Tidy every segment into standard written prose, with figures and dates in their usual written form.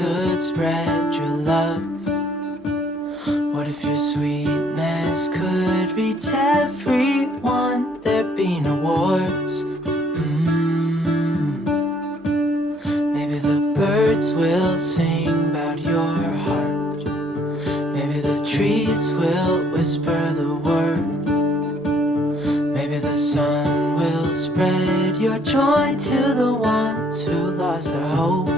could spread your love? What if your sweetness could reach everyone? There'd be no wars. Maybe the birds will sing about your heart. Maybe the trees will whisper the word. Maybe the sun will spread your joy to the ones who lost their hope.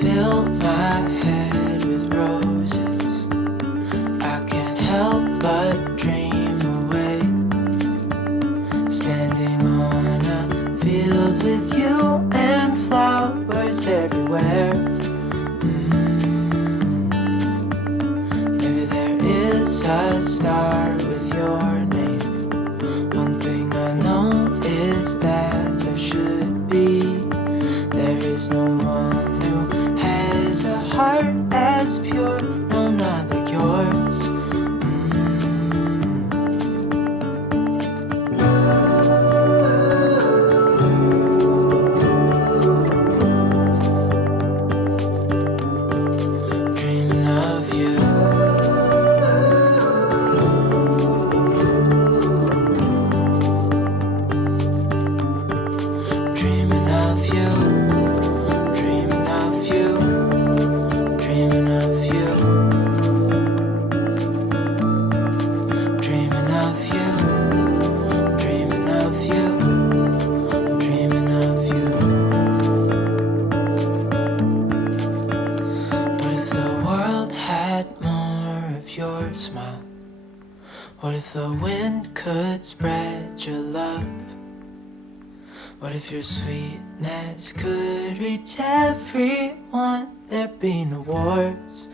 Fill my head with roses. I can't help but dream away, standing on a field with you and flowers everywhere. Maybe there is a star with your name. One thing I know is that there should be. There is no one who has a heart as pure, no, not like yours. Dreaming of you. Dreaming of you. Your smile. What if the wind could spread your love? What if your sweetness could reach everyone? There'd be no wars.